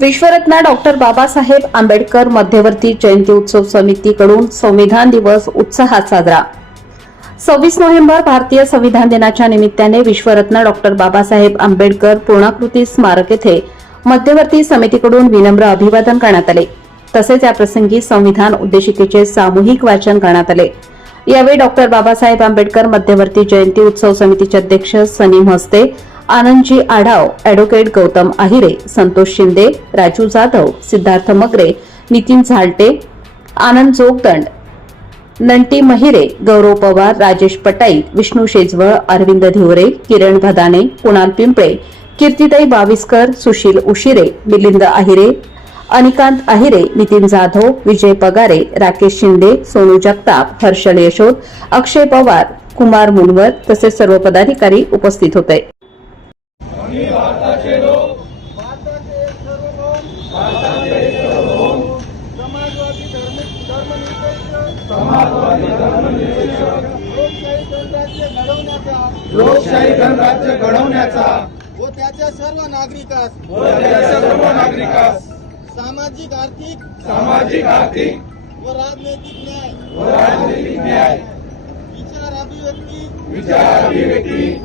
विश्वरत्न doctor Babasaheb Ambedkar मध्यवर्ती जयंती उत्सव समितीकडून संविधान दिवस उत्साहात साजरा. सव्वीस नोव्हेंबर भारतीय संविधान दिनाच्या निमित्ताने विश्वरत्न डॉक्टर बाबासाहेब आंबेडकर पूर्णाकृती स्मारक येथे मध्यवर्ती समितीकडून विनम्र अभिवादन करण्यात आले. तसेच या प्रसंगी संविधान उद्देशिकेचे सामूहिक वाचन करण्यात आले. यावेळी डॉक्टर बाबासाहेब आंबेडकर मध्यवर्ती जयंती उत्सव समितीचे अध्यक्ष सनीम हस्ते आनंदजी आढाव अॅडव्होकेट गौतम आहिरे संतोष शिंदे राजू जाधव सिद्धार्थ मगरे नितीन झालटे आनंद जोगदंड नंटी महिरे गौरव पवार राजेश पटाई विष्णू शेजवळ अरविंद धिवरे किरण भदाने कुणाल पिंपळे कीर्तिताई बाविस्कर सुशील उशिरे मिलिंद आहिरे अनिकांत आहिरे नितीन जाधव विजय पगारे राकेश शिंदे सोनू जगताप हर्षल यशोद अक्षय पवार कुमार मुनवर तसेच सर्व पदाधिकारी उपस्थित होते. भारताचे एक सार्वभौम. समाजवादी धर्म धर्मनिरपेक्ष. लोकशाही गणराज्य घडवण्याचा. लोकशाही गणराज्य घडवण्याचा. व त्याच्या सर्व नागरिकास. व त्याच्या सर्व नागरिकास. सामाजिक आर्थिक. सामाजिक आर्थिक. व राजनैतिक न्याय. व राजनैतिक न्याय. विचार अभिव्यक्ती. विचार अभिव्यक्ती.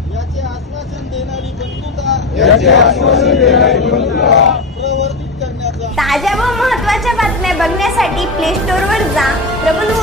ताज्या व महत्त्वाच्या बातम्या बघण्यासाठी प्ले स्टोअरवर जा. प्रबलभूमी